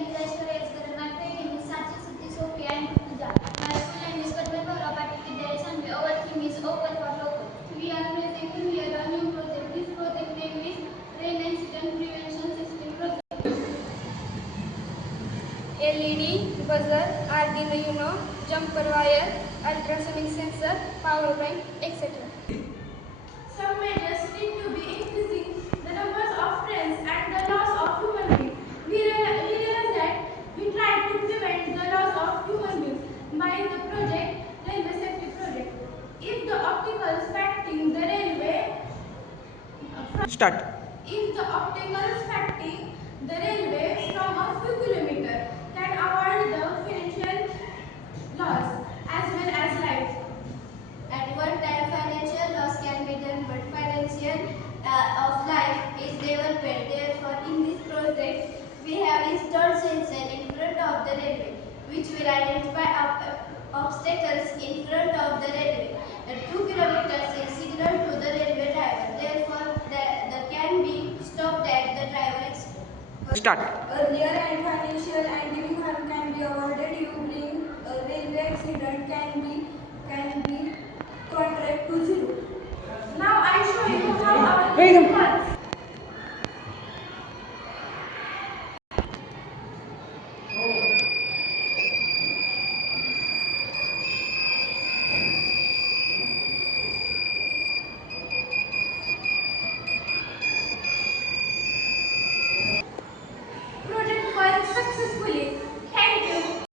My name is Sachi Sophie and Pooja. My school name is Kadwar Party and our team is Open for Local. We are presenting here a new project. This project name is Rain Incident Prevention System Project. LED, buzzer, Arduino Uno, jumper wire, ultrasonic sensor, power bank, etc. Some measures need to be increasing the numbers of trains and the loss of human beings. We realize that we try to prevent the loss of human beings by the project Railway Safety Project. If the obstacles affecting the railway Start. if the obstacles affecting the railway from a few kilometers can avoid the financial loss as well as life. At one time, financial loss can be done, but financial of life is never paid. Therefore, in this project, we have installed sensor in front of the railway, which will identify obstacles in front of the railway. At 2 kilometers is signal to the railway driver. Therefore, the can be stopped at the driver exit. Start. Earlier and financial and living harm can be avoided. You bring a railway accident can be contract to zero.